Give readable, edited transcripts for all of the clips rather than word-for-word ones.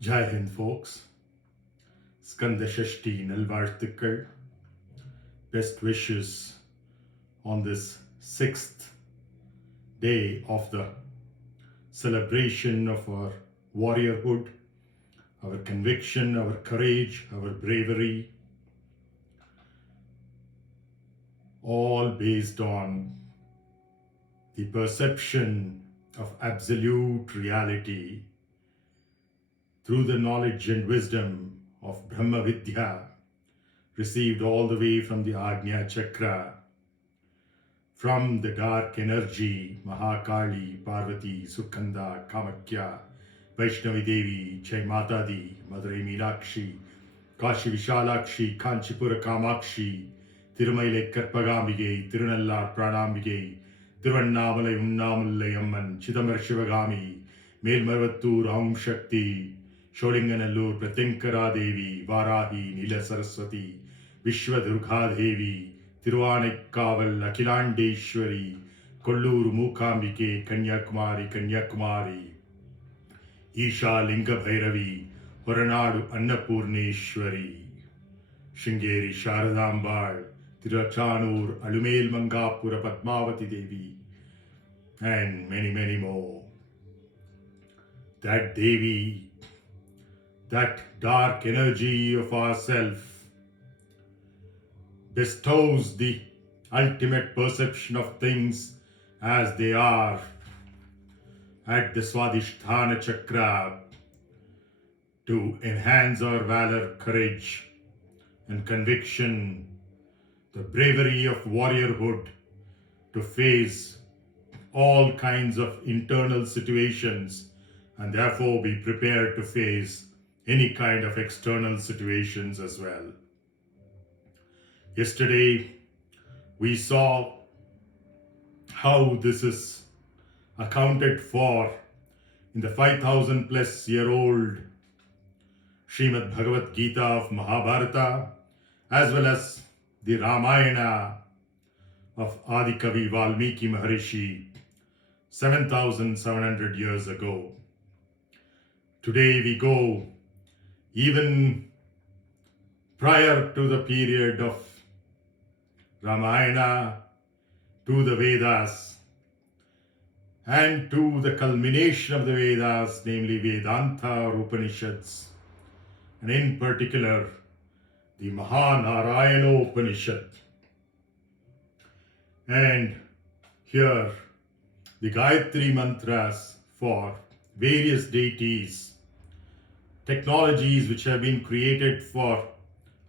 Jai Hind, folks. Skanda śaśti nalvarthukal. Best wishes on this 6th day of the celebration of our warriorhood, our conviction, our courage, our bravery, all based on the perception of absolute reality through the knowledge and wisdom of Brahma Vidya, received all the way from the Agnya Chakra, from the dark energy, Mahakali, Parvati, Sukhanda, Kamakya, Vaishnavi Devi, Jai Mata Di, Madurai Meenakshi, Kashi Vishalakshi, Kanchipura Kamakshi, Tirumailai Karpagambige, Tirunallar Pranambige, Tiruvannamalai Unnamalai Amman, Chidambar Shivagami, Melmarvattur Aum Shakti, Sholinganallur Pratinkara Devi, Varahi, Nila Saraswati, Vishwa Durga Devi, Tiruvanekkaval, Akhilandeshwari, Kollur Mookambike, Kanyakumari, Isha Linga Bhairavi, Horanadu Annapurneshwari, Shringeri Sharadambal, Tiru-send-ūr, Alumel Mangapura Padmavati Devi, and many, many more. That Devi, that dark energy of ourself, bestows the ultimate perception of things as they are at the svādhisthānā chakra to enhance our valor, courage, and conviction, the bravery of warriorhood to face all kinds of internal situations and therefore be prepared to face any kind of external situations as well. Yesterday, we saw how this is accounted for in the 5,000 plus year old Srimad Bhagavad Gita of Mahabharata, as well as the Ramayana of Adi Kavi Valmiki Maharishi 7,700 years ago. Today we go even prior to the period of Ramayana, to the Vedas, and to the culmination of the Vedas, namely Vedanta or Upanishads, and in particular the Mahā Upanishad. And here the Gāyatri mantras for various deities, technologies which have been created for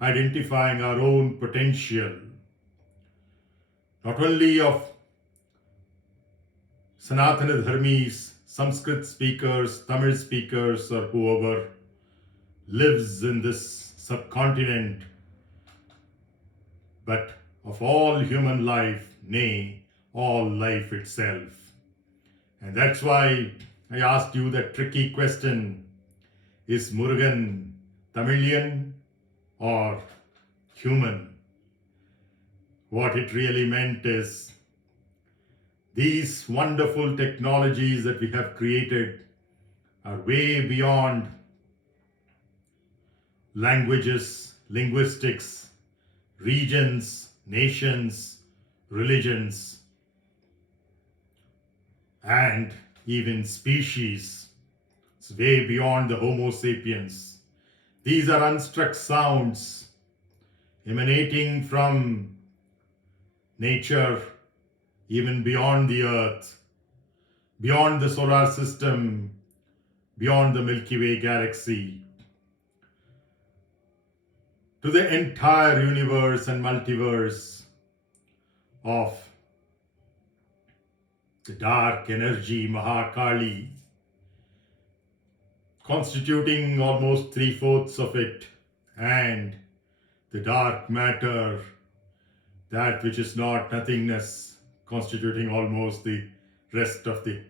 identifying our own potential, not only of Sanatana Dharmis, Sanskrit speakers, Tamil speakers, or whoever lives in this subcontinent, but of all human life, nay, all life itself. And that's why I asked you that tricky question, is Murugan Tamilian or human? What it really meant is, these wonderful technologies that we have created are way beyond languages, linguistics, regions, nations, religions, and even species. It's way beyond the Homo sapiens. These are unstruck sounds emanating from nature, even beyond the earth, beyond the solar system, beyond the Milky Way galaxy, to the entire universe and multiverse of the dark energy, Mahakali, constituting almost 3/4 of it, and the dark matter, that which is not nothingness, constituting almost the rest of the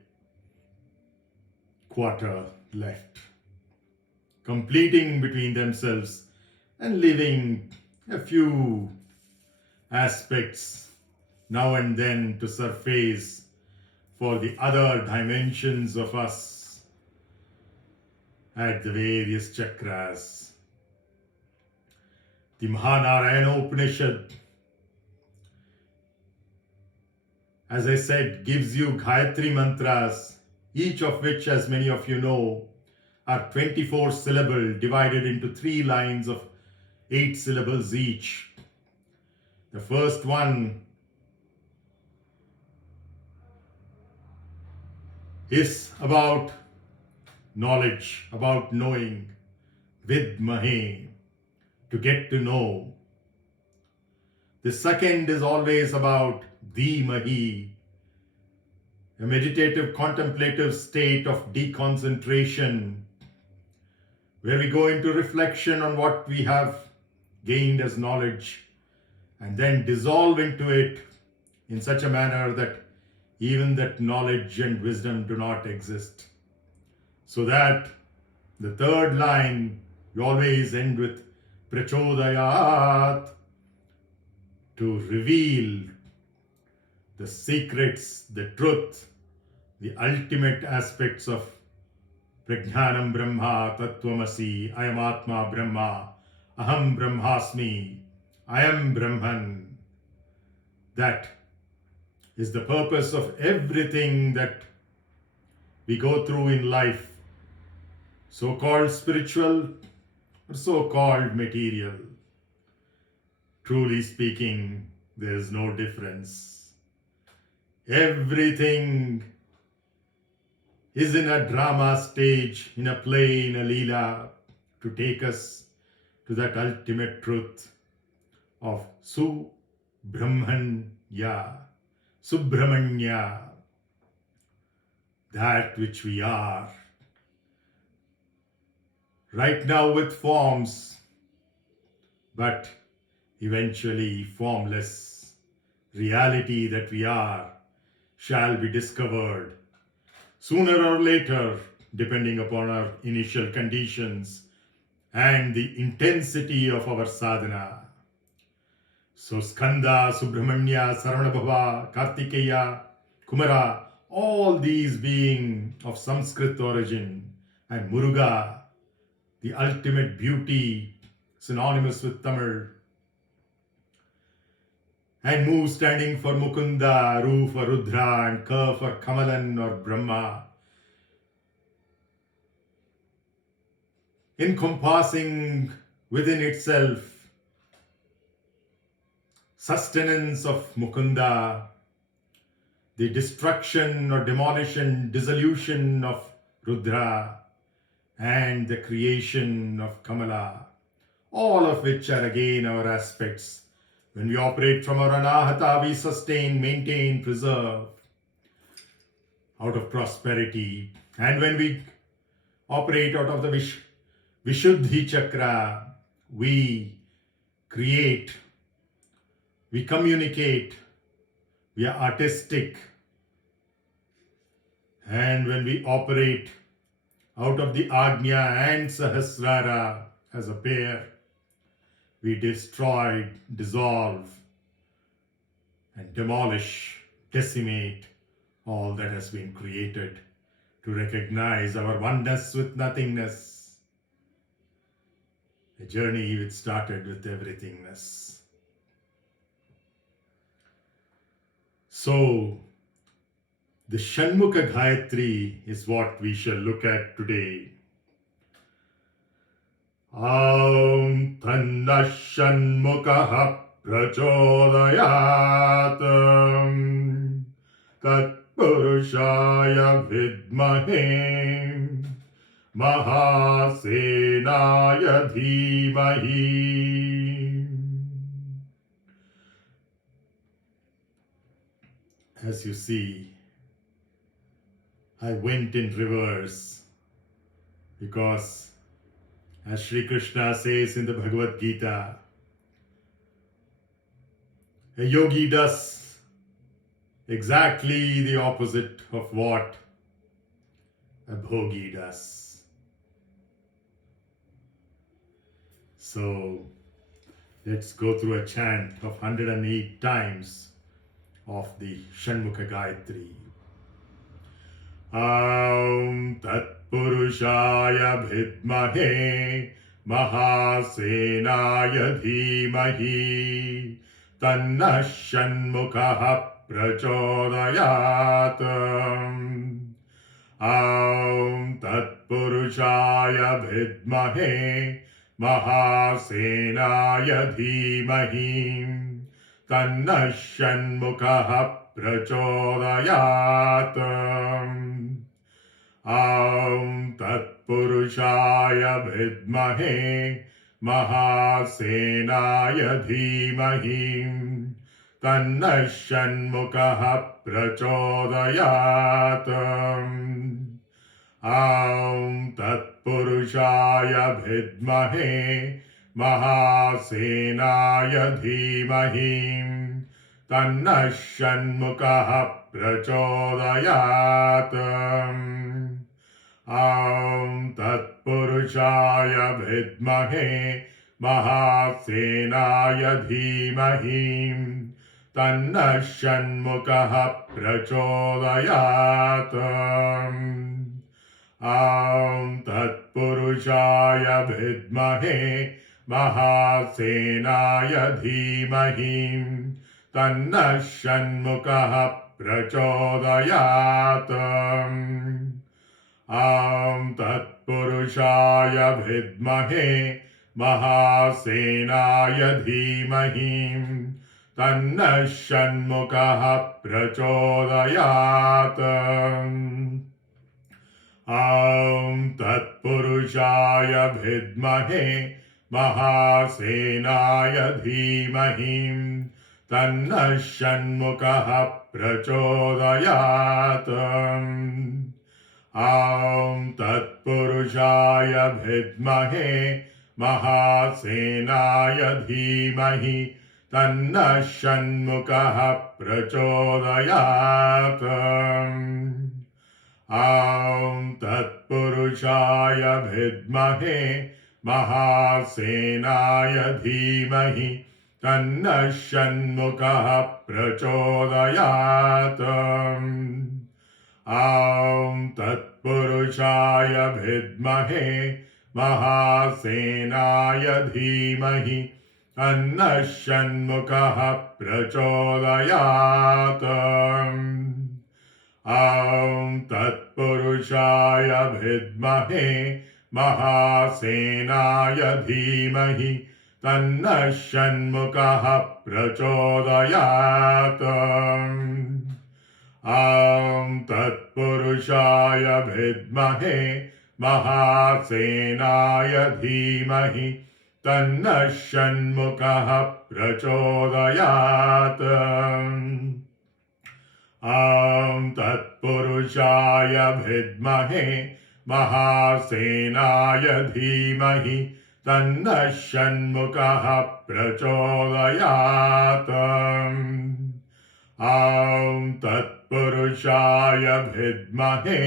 quarter left, completing between themselves and leaving a few aspects now and then to surface for the other dimensions of us at the various chakras. The Upanishad, as I said, gives you gāyatri mantras, each of which, as many of you know, are 24 syllable divided into 3 lines of 8 syllables each. The first one is about knowledge, about knowing, vidmahe, to get to know. The second is always about dhimahi, a meditative contemplative state of deconcentration, where we go into reflection on what we have gained as knowledge and then dissolve into it in such a manner that even that knowledge and wisdom do not exist. So that the third line, you always end with prachodayat, to reveal the secrets, the truth, the ultimate aspects of prajnanam brahma tattvamasi, I am atma brahma, aham brahmasmi, I am Brahman. That is the purpose of everything that we go through in life, so-called spiritual or so-called material. Truly speaking, there is no difference. Everything is in a drama stage, in a play, in a leela, to take us to that ultimate truth of Subramanya, that which we are. Right now with forms, but eventually formless reality that we are shall be discovered sooner or later, depending upon our initial conditions and the intensity of our sadhana. So Skanda, Subramanya, Saravana, Kartikeya, Kumara, all these being of Sanskrit origin, and Muruga, the ultimate beauty, synonymous with Tamil, and Mu standing for Mukunda, Ru for Rudra, and Ka for Kamalan or Brahma, encompassing within itself sustenance of Mukunda, the destruction or demolition, dissolution of Rudra, and the creation of Kamala, all of which are again our aspects. When we operate from our anahata, we sustain, maintain, preserve out of prosperity. And when we operate out of the Vishuddhi chakra, we create, we communicate, we are artistic. And when we operate out of the Ajna and Sahasrara as a pair, we destroy, dissolve, and demolish, decimate all that has been created to recognize our oneness with nothingness. A journey which started with everythingness. So, the Shan-mukhā Gāyatri is what we shall look at today. Aum tanna shan-mukhā prachodayāt tat puruṣāya vidmahe mahā-sāgara dhīmahi. As you see, I went in reverse because, as Sri Krishna says in the Bhagavad Gita, a yogi does exactly the opposite of what a bhogi does. So, let's go through a chant of 108 times of the Shan-mukhā Gāyatri. Aum tat तत्पुरुषाय विद्महे महासेनाय धीमहि तन्नः षण्मुखः प्रचोदयात्। ॐ तत्पुरुषाय विद्महे महासेनाय धीमहि तन्नः षण्मुखः प्रचोदयात्। ॐ तत्पुरुषाय विद्महे महासेनाय धीमहि तन्नः षण्मुखः प्रचोदयात्। ॐ तत्पुरुषाय विद्महे महासेनाय धीमहि तन्नः षण्मुखः प्रचोदयात्। ॐ तत्पुरुषाय विद्महे महासेनाय धीमहि तन्नः षण्मुखः प्रचोदयात्। ॐ तत्पुरुषाय विद्महे महासेनाय धीमहि तन्नः षण्मुखः प्रचोदयात्। ॐ तत्पुरुषाय विद्महे महासेनाय धीमहि तन्नः षण्मुखः प्रचोदयात्। ॐ तत्पुरुषाय विद्महे महासेनाय धीमहि तन्नः षण्मुखः प्रचोदयात्। ॐ तत्पुरुषाय विद्महे महासेनाय धीमहि तन्नः षण्मुखः प्रचोदयात्। ॐ तत्पुरुषाय विद्महे महासेनाय धीमहि तन्नः षण्मुखः प्रचोदयात्। ॐ तत्पुरुषाय विद्महे महासेनाय धीमहि तन्नः षण्मुखः प्रचोदयात्। ॐ तत्पुरुषाय विद्महे महासेनाय धीमहि तन्नः षण्मुखः प्रचोदयात्। ॐ तत्पुरुषाय विद्महे महासेनाय धीमहि तन्नः षण्मुखः प्रचोदयात्। ॐ तत्पुरुषाय विद्महे महासेनाय धीमहि तन्नः षण्मुखः प्रचोदयात्। ॐ तत्पुरुषाय विद्महे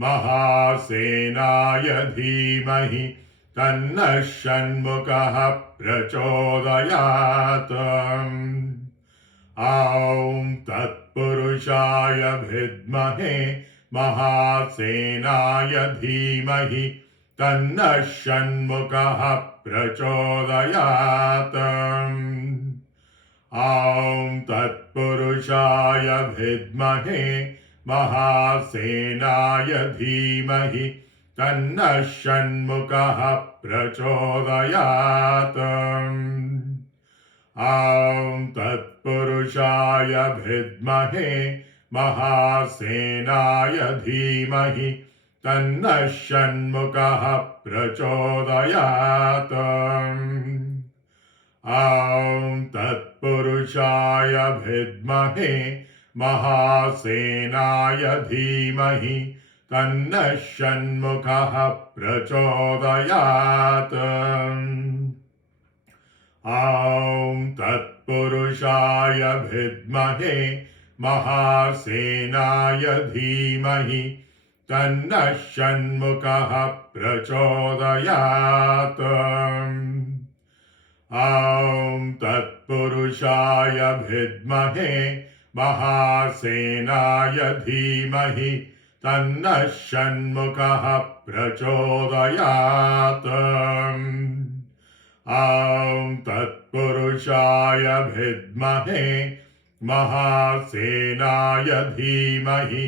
महासेनाय धीमहि तन्नः षण्मुखः प्रचोदयात्। ॐ तत्पुरुषाय विद्महे महासेनाय धीमहि तन्नः षण्मुखः प्रचोदयात्। ॐ तत्पुरुषाय विद्महे महासेनाय धीमहि तन्नः षण्मुखः प्रचोदयात्। ॐ तत्पुरुषाय विद्महे महासेनाय धीमहि तन्नः षण्मुखः प्रचोदयात्। ॐ तत्पुरुषाय विद्महे महासेनाय धीमहि तन्नः षण्मुखः प्रचोदयात्। ॐ तत्पुरुषाय विद्महे महासेनाय धीमहि तन्नः षण्मुखः प्रचोदयात्। ॐ तत्पुरुषाय विद्महे महासेनाय धीमहि tannah šan-mukhā prachodayāt. Ām tatpuruṣāya vidmahe mahā-sāgāya dhīmahi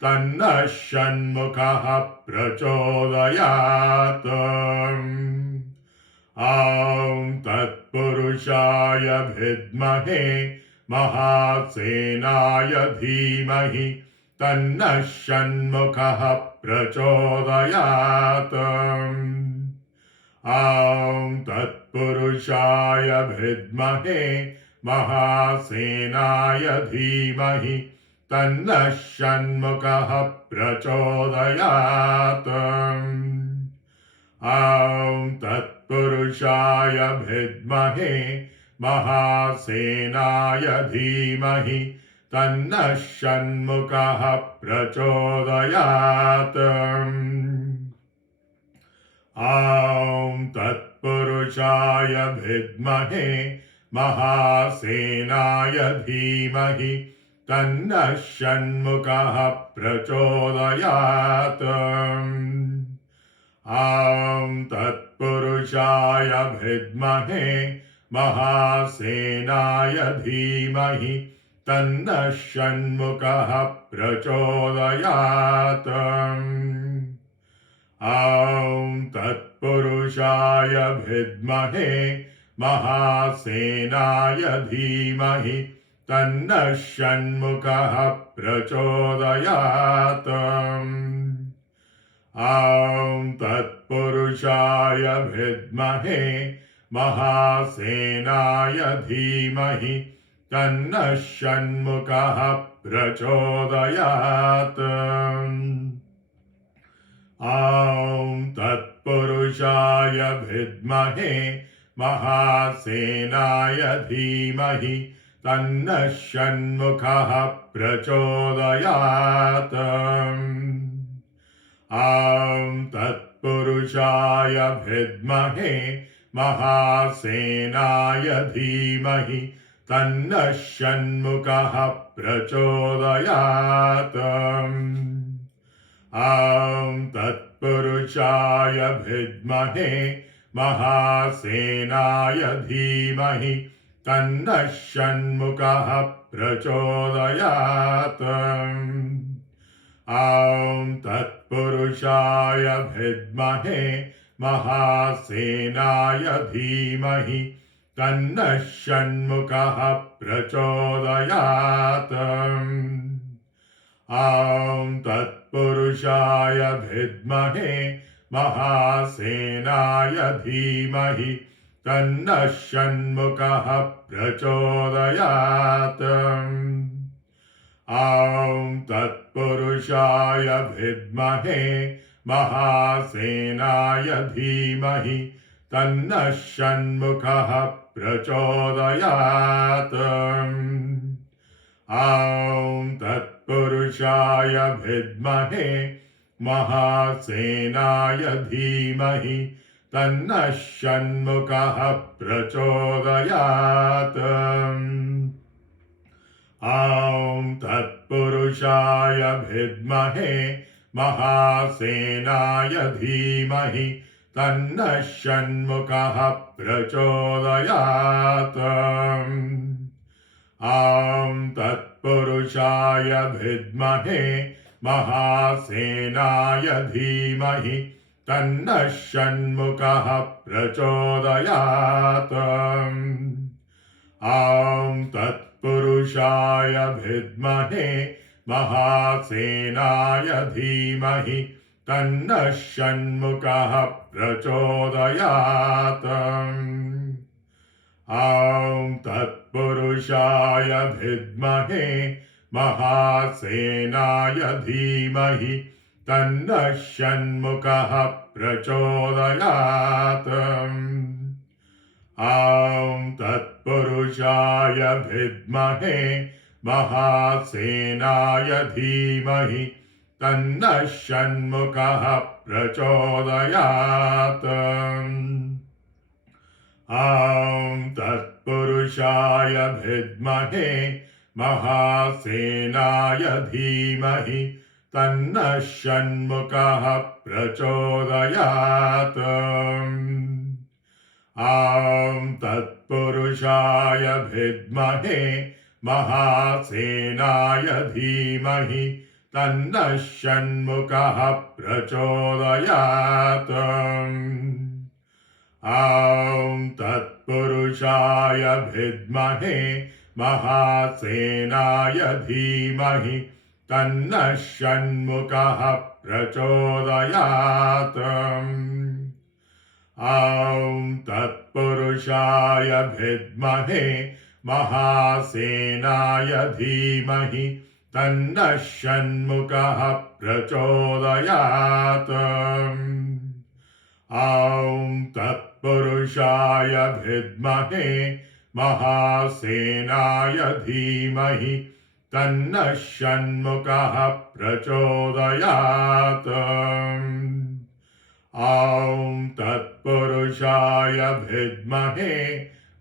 tannah šan-mukhā prachodayāt. Ām tatpuruṣāya vidmahe mahā-sāgāya dhīmahi tannah šan-mukhā prachodayāt. Ām tatpuruṣāya vidmahe mahā-sāgāya dhīmahi tannah šan-mukhā prachodayāt. Ām tatpuruṣāya vidmahe mahā-sāgāya dhīmahi tannah šan-mukhā prachodayāt. Ām tatpuruṣāya vidmahe mahā-sāgāya dhīmahi tannah šan-mukhā prachodayāt. Ām tatpuruṣāya vidmahe mahā-sāgāya dhīmahi tannah šan-mukhā prachodayāt. Ām tatpuruṣāya vidmahe mahā-sāgāya dhīmahi tannah šan-mukhā prachodayāt. Ām tatpuruṣāya vidmahe mahā-sāgāya dhīmahi tannah šan-mukhā prachodayāt. Ām tatpuruṣāya vidmahe mahā-sāgāya dhīmahi tannah šan-mukhā prachodayāt. Ām tatpuruṣāya vidmahe mahā-sāgāya dhīmahi tannah šan-mukhā prachodayāt. Ām tatpuruṣāya vidmahe mahā-sāgāya dhīmahi tannah šan-mukhā prachodayāt. Ām tatpuruṣāya vidmahe mahā-sāgāya dhīmahi tannah šan-mukhā prachodayāt. Ām tatpuruṣāya vidmahe mahā-sāgāya dhīmahi tannah šan-mukhā prachodayāt. Ām tatpuruṣāya vidmahe mahā-sāgāya dhīmahi tannah šan-mukhā prachodayāt. Ām tatpuruṣāya vidmahe mahā-sāgāya dhīmahi tannah šan-mukhā prachodayāt. Ām tatpuruṣāya vidmahe mahā-sāgāya dhīmahi tannah šan-mukhā prachodayāt. Ām tatpuruṣāya vidmahe mahā-sāgāya dhīmahi tannah šan-mukhā prachodayāt. Ām tatpuruṣāya vidmahe mahā-sāgāya dhīmahi tannah šan-mukhā prachodayāt. Ām tatpuruṣāya vidmahe mahā-sāgāya dhīmahi tannah šan-mukhā prachodayāt. Ām tatpuruṣāya vidmahe mahā-sāgāya dhīmahi tannah šan-mukhā prachodayāt. Ām tatpuruṣāya vidmahe mahā-sāgāya dhīmahi तन्नः षण्मुखः प्रचोदयात्। ॐ तत्पुरुषाय विद्महे महासेनाय धीमहि तन्नः षण्मुखः प्रचोदयात्। ॐ तत्पुरुषाय विद्महे महासेनाय धीमहि तन्नः षण्मुखः प्रचोदयात्। ॐ तत्पुरुषाय विद्महे महासेनाय धीमहि तन्नः षण्मुखः प्रचोदयात्। ॐ तत्पुरुषाय विद्महे महासेनाय धीमहि तन्नः षण्मुखः प्रचोदयात्। ॐ तत्पुरुषाय विद्महे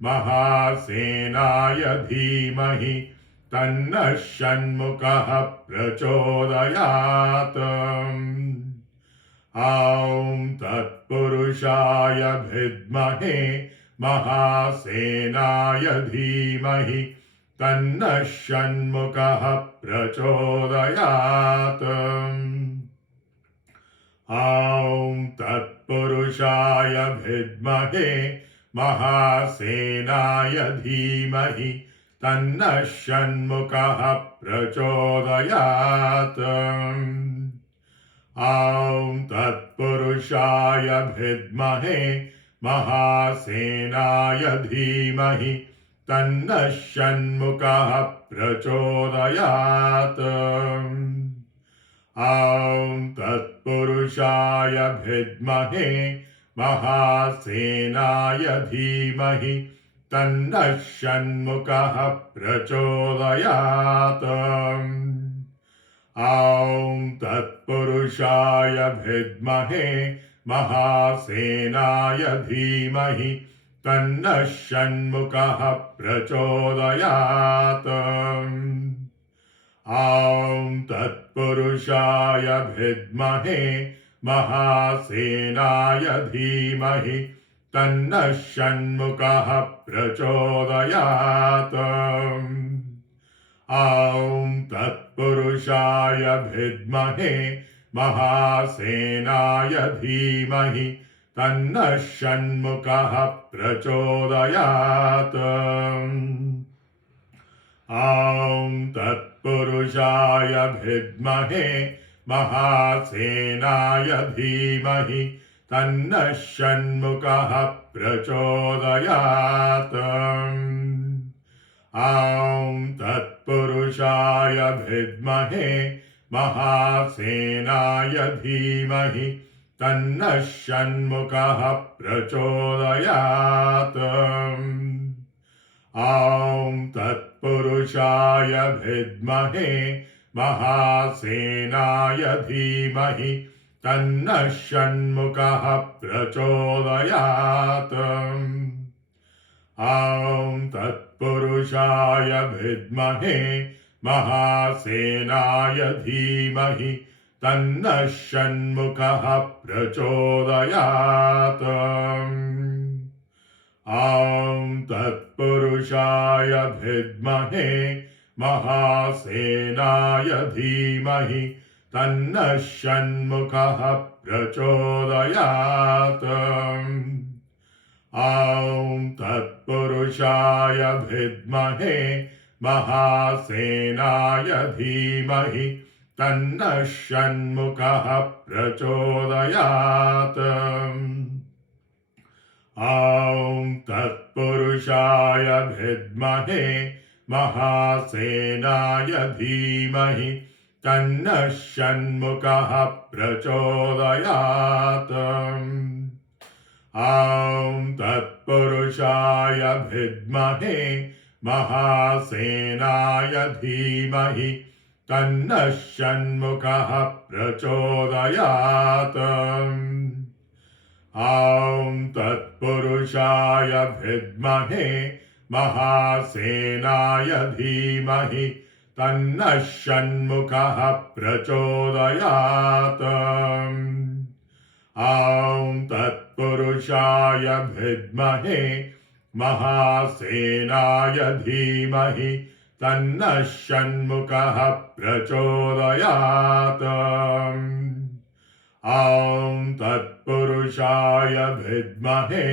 महासेनाय धीमहि तन्नः षण्मुखः प्रचोदयात्। ॐ तत्पुरुषाय विद्महे महासेनाय धीमहि तन्नः षण्मुखः प्रचोदयात्। ॐ तत्पुरुषाय विद्महे महासेनाय धीमहि तन्नः षण्मुखः प्रचोदयात्। ॐ तत्पुरुषाय विद्महे महासेनाय धीमहि तन्नः षण्मुखः प्रचोदयात्। ॐ तत्पुरुषाय विद्महे महासेनाय धीमहि तन्नः षण्मुखः प्रचोदयात्। ॐ तत्पुरुषाय विद्महे महासेनाय धीमहि तन्नः षण्मुखः प्रचोदयात्। ॐ तत्पुरुषाय विद्महे महासेनाय धीमहि तन्नः षण्मुखः प्रचोदयात्। ॐ तत्पुरुषाय विद्महे महासेनाय धीमहि तन्नः षण्मुखः प्रचोदयात्। ॐ तत्पुरुषाय विद्महे महासेनाय धीमहि तन्नः षण्मुखः प्रचोदयात्। ॐ तत्पुरुषाय विद्महे महासेनाय धीमहि तन्नः षण्मुखः प्रचोदयात्। ॐ तत्पुरुषाय विद्महे महासेनाय धीमहि तन्नः षण्मुखः प्रचोदयात्। ॐ तत्पुरुषाय विद्महे महासेनाय धीमहि तन्नः षण्मुखः प्रचोदयात्। ॐ तत्पुरुषाय विद्महे महासेनाय धीमहि तन्नः षण्मुखः प्रचोदयात्। ॐ तत्पुरुषाय विद्महे महासेनाय धीमहि तन्नः षण्मुखः प्रचोदयात्। ॐ तत्पुरुषाय विद्महे महासेनाय धीमहि तन्नः षण्मुखः प्रचोदयात्। ॐ तत्पुरुषाय विद्महे महासेनाय धीमहि तन्नः षण्मुखः प्रचोदयात्। ॐ तत्पुरुषाय विद्महे महासेनाय धीमहि तन्नः षण्मुखः प्रचोदयात्। ॐ तत्पुरुषाय विद्महे महासेनाय धीमहि तन्नः षण्मुखः प्रचोदयात्। ॐ तत्पुरुषाय विद्महे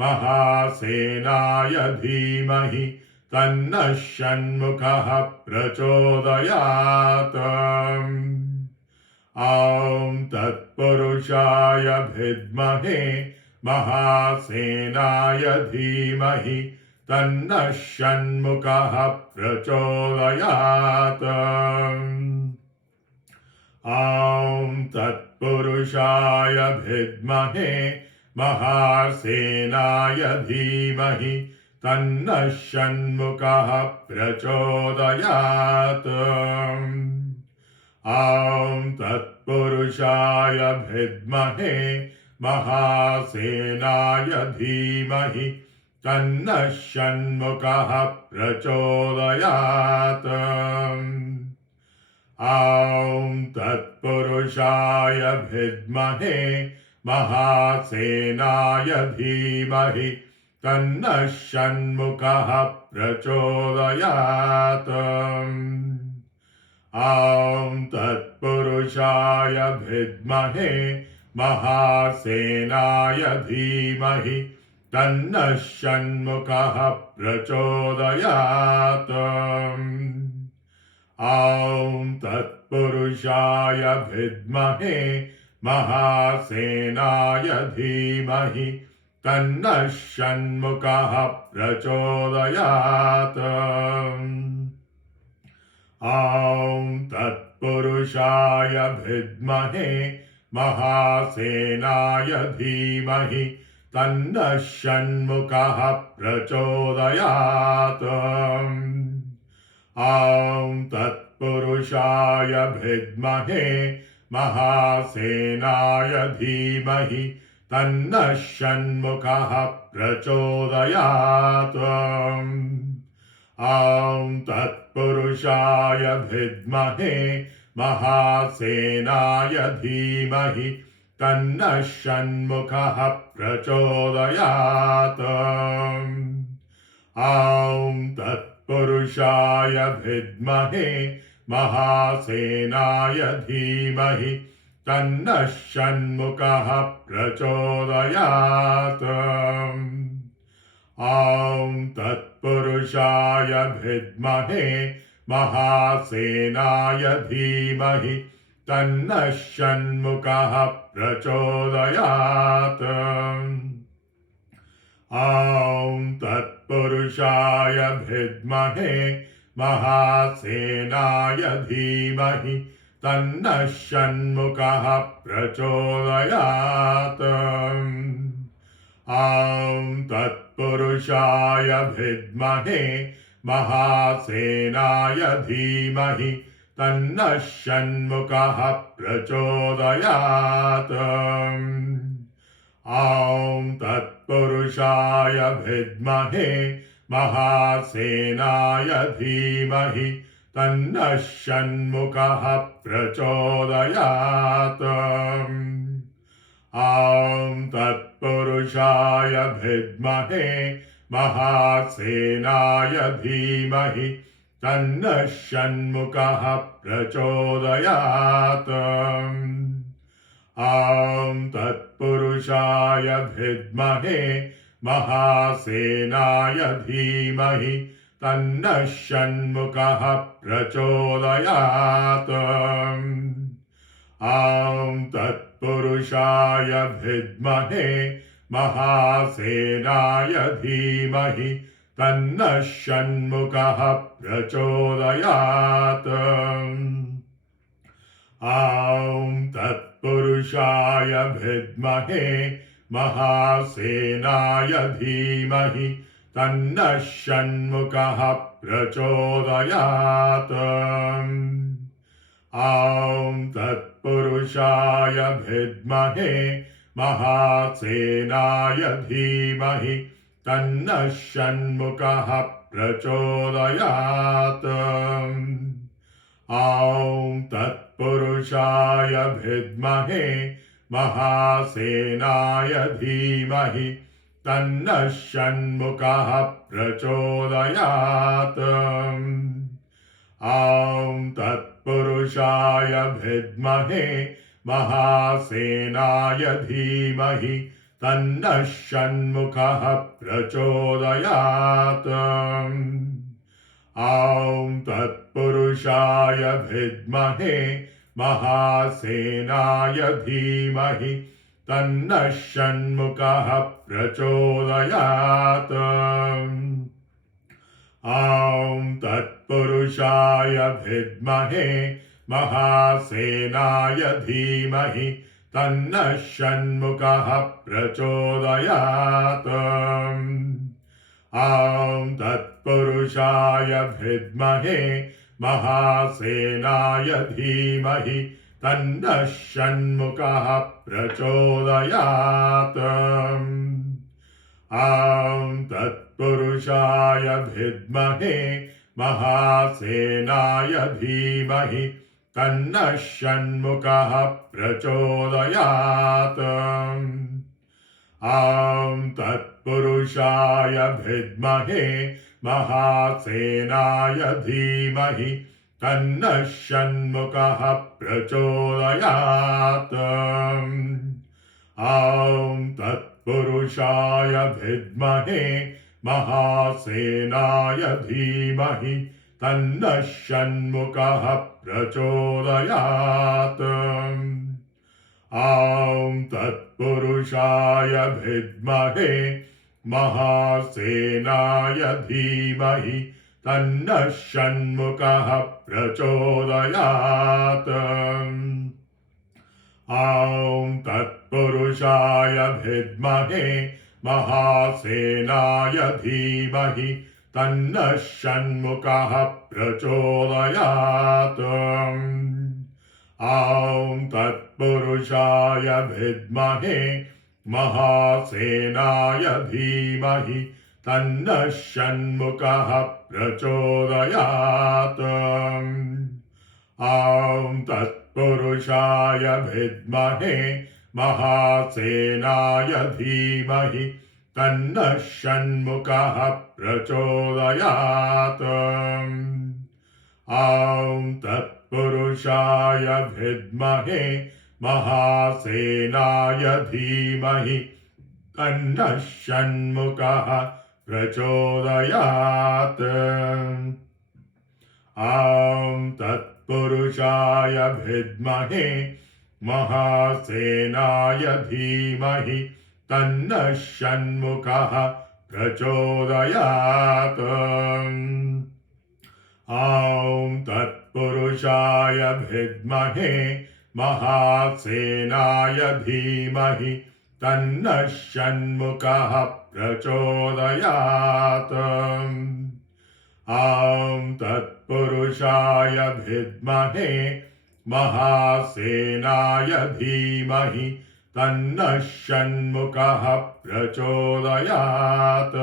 महासेनाय धीमहि तन्नः षण्मुखः प्रचोदयात्। ॐ तत्पुरुषाय विद्महे महासेनाय धीमहि तन्नः षण्मुखः प्रचोदयात्। ॐ तत्पुरुषाय विद्महे महासेनाय धीमहि तन्नः षण्मुखः प्रचोदयात्। ॐ तत्पुरुषाय विद्महे महासेनाय धीमहि तन्नः षण्मुखः प्रचोदयात्। ॐ तत्पुरुषाय विद्महे महासेनाय धीमहि तन्नः षण्मुखः प्रचोदयात्। ॐ तत्पुरुषाय विद्महे महासेनाय धीमहि तन्नः षण्मुखः प्रचोदयात्। ॐ तत्पुरुषाय विद्महे महासेनाय धीमहि तन्नः षण्मुखः प्रचोदयात्। ॐ तत्पुरुषाय विद्महे महासेनाय धीमहि तन्नः षण्मुखः प्रचोदयात्। ॐ तत्पुरुषाय विद्महे महासेनाय धीमहि तन्नः षण्मुखः प्रचोदयात्। ॐ तत्पुरुषाय विद्महे महासेनाय धीमहि तन्नः षण्मुखः प्रचोदयात्। ॐ तत्पुरुषाय विद्महे महासेनाय धीमहि तन्नः षण्मुखः प्रचोदयात्। ॐ तत्पुरुषाय विद्महे महासेनाय धीमहि तन्नः षण्मुखः प्रचोदयात्। ॐ तत्पुरुषाय विद्महे महासेनाय धीमहि तन्नः षण्मुखः प्रचोदयात्। ॐ तत्पुरुषाय विद्महे महासेनाय धीमहि तन्नः षण्मुखः प्रचोदयात्। ॐ तत्पुरुषाय विद्महे महासेनाय धीमहि तन्नः षण्मुखः प्रचोदयात्। ॐ तत्पुरुषाय विद्महे महासेनाय धीमहि तन्नः षण्मुखः प्रचोदयात्। ॐ तत्पुरुषाय विद्महे महासेनाय धीमहि तन्नः षण्मुखः प्रचोदयात्। ॐ तत्पुरुषाय विद्महे महासेनाय धीमहि तन्नः षण्मुखः प्रचोदयात्। ॐ तत्पुरुषाय विद्महे महासेनाय धीमहि तन्नः षण्मुखः प्रचोदयात्। ॐ तत्पुरुषाय विद्महे महासेनाय धीमहि तन्नः षण्मुखः प्रचोदयात्। ॐ तत्पुरुषाय विद्महे महासेनाय धीमहि तन्नः षण्मुखः प्रचोदयात्। ॐ तत्पुरुषाय विद्महे महासेनाय धीमहि तन्नः षण्मुखः प्रचोदयात्। ॐ तत्पुरुषाय विद्महे महासेनाय धीमहि तन्नः षण्मुखः प्रचोदयात्। ॐ तत्पुरुषाय विद्महे महासेनाय धीमहि तन्नः षण्मुखः प्रचोदयात्। ॐ तत्पुरुषाय विद्महे महासेनाय धीमहि तन्नः षण्मुखः प्रचोदयात्। ॐ तत्पुरुषाय विद्महे महासेनाय धीमहि तन्नः षण्मुखः प्रचोदयात्। ॐ तत्पुरुषाय विद्महे महासेनाय धीमहि तन्नः षण्मुखः प्रचोदयात्। ॐ तत्पुरुषाय विद्महे महासेनाय धीमहि तन्नः षण्मुखः प्रचोदयात्। ॐ तत्पुरुषाय विद्महे महासेनाय धीमहि तन्नः षण्मुखः प्रचोदयात्। ॐ तत्पुरुषाय विद्महे महासेनाय धीमहि तन्नः षण्मुखः प्रचोदयात्। ॐ तत्पुरुषाय विद्महे महासेनाय धीमहि तन्नः षण्मुखः प्रचोदयात्। ॐ तत्पुरुषाय विद्महे महासेनाय धीमहि तन्नः षण्मुखः प्रचोदयात्। ॐ तत्पुरुषाय विद्महे महासेनाय धीमहि तन्नः षण्मुखः प्रचोदयात्। ॐ तत्पुरुषाय विद्महे महासेनाय धीमहि तन्नः षण्मुखः प्रचोदयात्। ॐ तत्पुरुषाय विद्महे महासेनाय धीमहि तन्नः षण्मुखः प्रचोदयात्। ॐ तत्पुरुषाय विद्महे महासेनाय धीमहि तन्नः षण्मुखः प्रचोदयात्।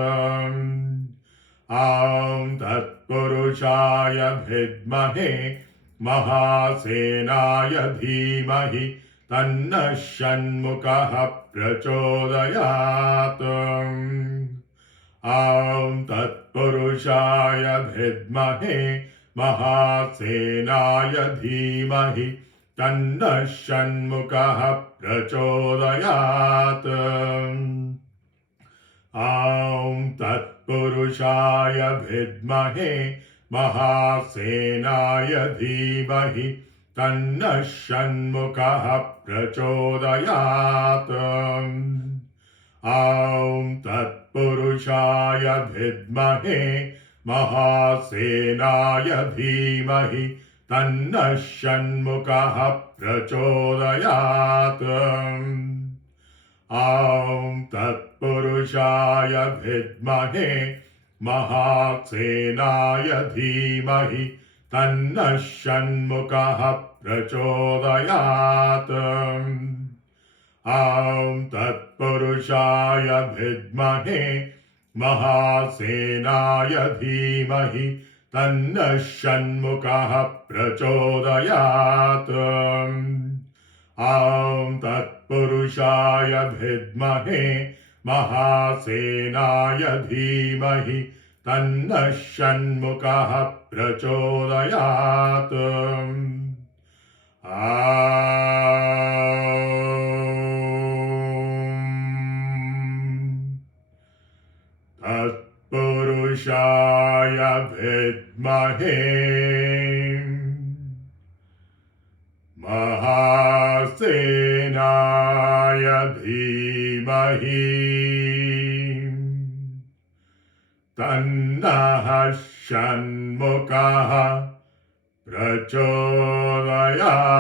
ॐ तत्पुरुषाय विद्महे महासेनाय धीमहि तन्नः षण्मुखः प्रचोदयात्। ॐ तत्पुरुषाय विद्महे महासेनाय धीमहि तन्नः षण्मुखः प्रचोदयात्। ॐ तत्पुरुषाय विद्महे महासेनाय धीमहि तन्नः षण्मुखः प्रचोदयात्। ॐ तत्पुरुषाय विद्महे महासेनाय धीमहि तन्नः षण्मुखः प्रचोदयात्। ॐ तत्पुरुषाय विद्महे महासेनाय धीमहि तन्नः षण्मुखः प्रचोदयात्। ॐ तत्पुरुषाय विद्महे mahā-sēnāya dhīmahi tanna šan-mukhā prachodayāt. Aum tat-puruṣāya vidmahe mahā-sēnāya dhīmahi tanna šan-mukhā prachodayāt. Tat-puruṣāya vidmahe mahā-sēnāya dhīmahi tanna šan-mukhā prachodayāt.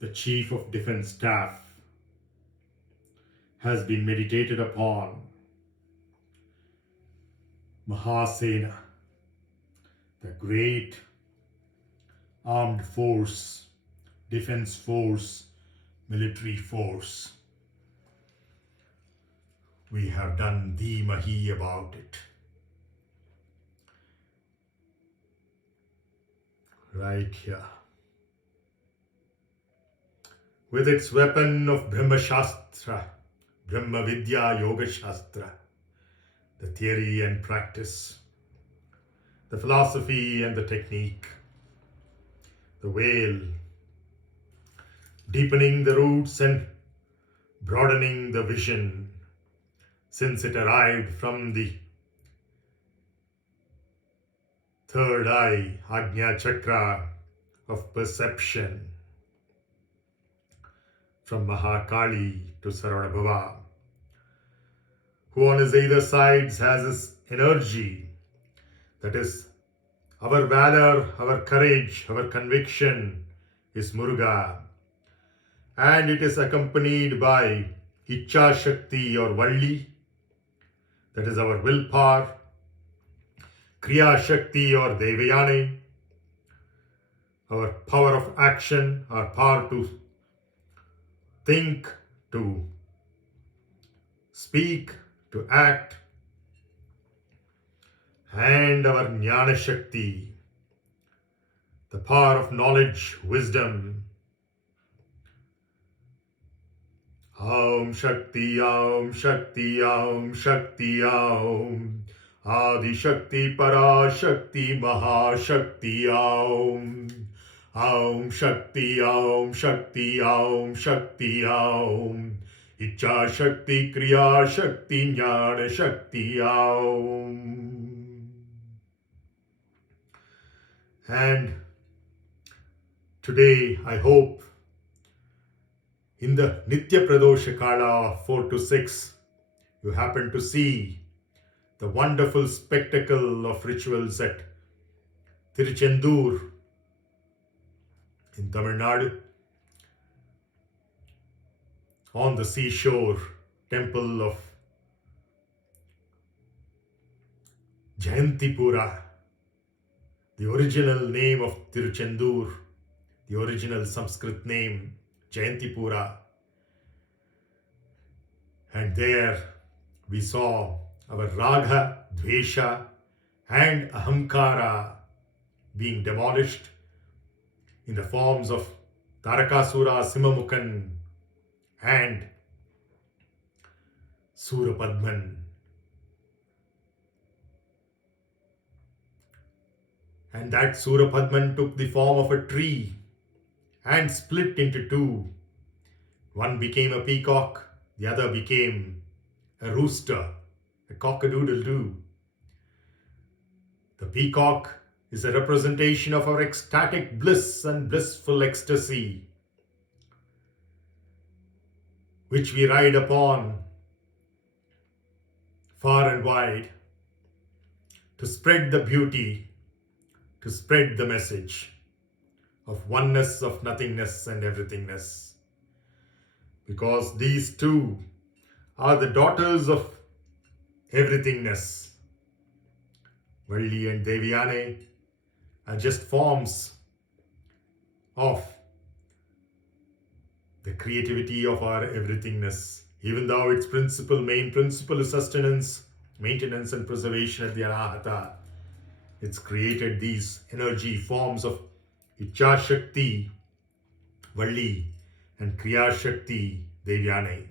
The Chief of Defense Staff has been meditated upon. Mahā-sēnā, the great armed force, defense force, military force. We have done dhīmahi about it. Right here. With its weapon of Brahma-shastra, Brahma-vidya yoga-shastra, the theory and practice, the philosophy and the technique, the veil, deepening the roots and broadening the vision, since it arrived from the third eye, Ajna chakra of perception, from Mahakali to Sarvabhava, who on his either sides has his energy, that is, our valor, our courage, our conviction is Muruga, and it is accompanied by Ichcha-shakti or Valli, that is our willpower, Kriya-shakti or Devayani, our power of action, our power to think, to speak, to act, and our jnana shakti, the power of knowledge, wisdom. Aum Shakti, Aum Shakti, Aum Shakti, Aum Adi-shakti, Para-shakti, Mahā-shakti, Aum. Aum Shakti, Aum Shakti, Aum Shakti, Aum. Ichcha-shakti, Kriya-shakti, Jnana-shakti, Aum. And today, I hope, in the Nitya Pradosha Kala 4 to 6, you happen to see the wonderful spectacle of rituals at tiru-send-ūr in Tamil Nadu, on the seashore temple of Jayantipura, the original name of tiru-send-ūr, the original Sanskrit name, Jayantipura. And there we saw our rāga, dvéśa, and ahamkāra being demolished in the forms of tarakāsurā, simhamukhan, and sūra-padman. And that sūra-padman took the form of a tree and split into two. One became a peacock, the other became a rooster, a cock-a-doodle-doo. The peacock is a representation of our ecstatic bliss and blissful ecstasy, which we ride upon far and wide to spread the beauty to spread the message of oneness, of nothingness and everythingness. Because these two are the daughters of everythingness. Valli and Devyane are just forms of the creativity of our everythingness. Even though its main principle is sustenance, maintenance and preservation at the anahata, it's created these energy forms of Ichcha-shakti, Valli, and Kriya-shakti, Devyane,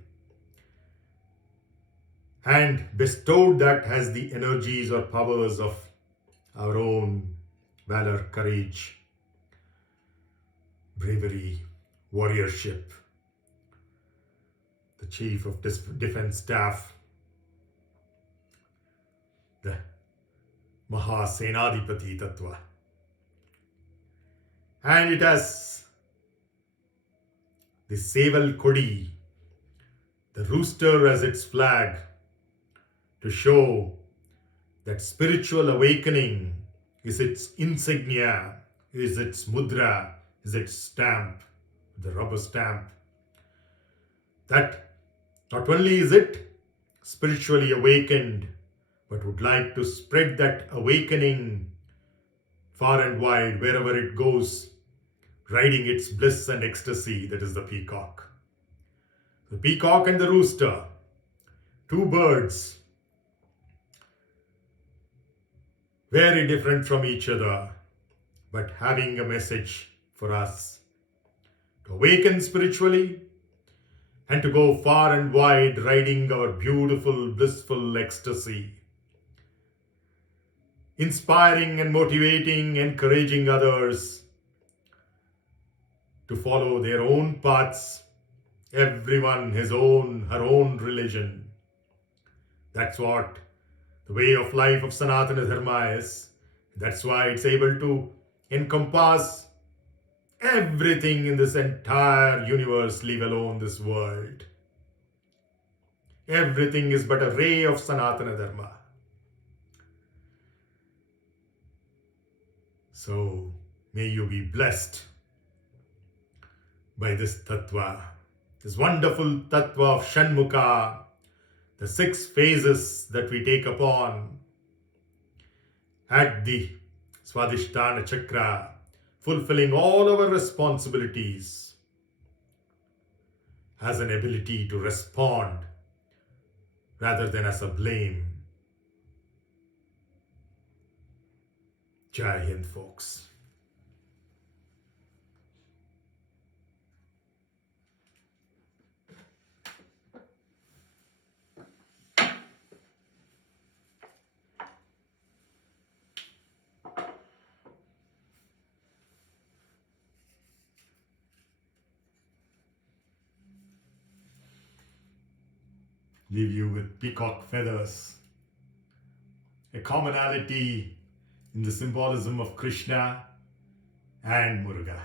and bestowed that as the energies or powers of our own valor, courage, bravery, warriorship, the chief of defense staff, the mahā-sēnādhipati tattva. And it has the Seval Kodi, the rooster as its flag, to show that spiritual awakening is its insignia, is its mudra, is its stamp, the rubber stamp. That not only is it spiritually awakened, but would like to spread that awakening far and wide wherever it goes, riding its bliss and ecstasy, that is the peacock. The peacock and the rooster, two birds, very different from each other, but having a message for us to awaken spiritually and to go far and wide, riding our beautiful, blissful ecstasy, inspiring and motivating, encouraging others to follow their own paths, everyone his own, her own religion. That's what the way of life of Sanatana Dharma is. That's why it's able to encompass everything in this entire universe, leave alone this world. Everything is but a ray of Sanatana Dharma. So may you be blessed by this tattva, this wonderful tattva of šan-mukhā, the 6 phases that we take upon at the svādhisthānā chakra, fulfilling all our responsibilities as an ability to respond rather than as a blame. Jai Hind, folks. Leave you with peacock feathers, a commonality in the symbolism of Krishna and Muruga.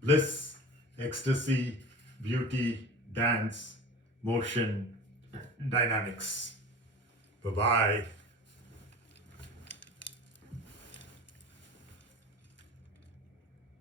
Bliss, ecstasy, beauty, dance, motion, dynamics. Bye-bye.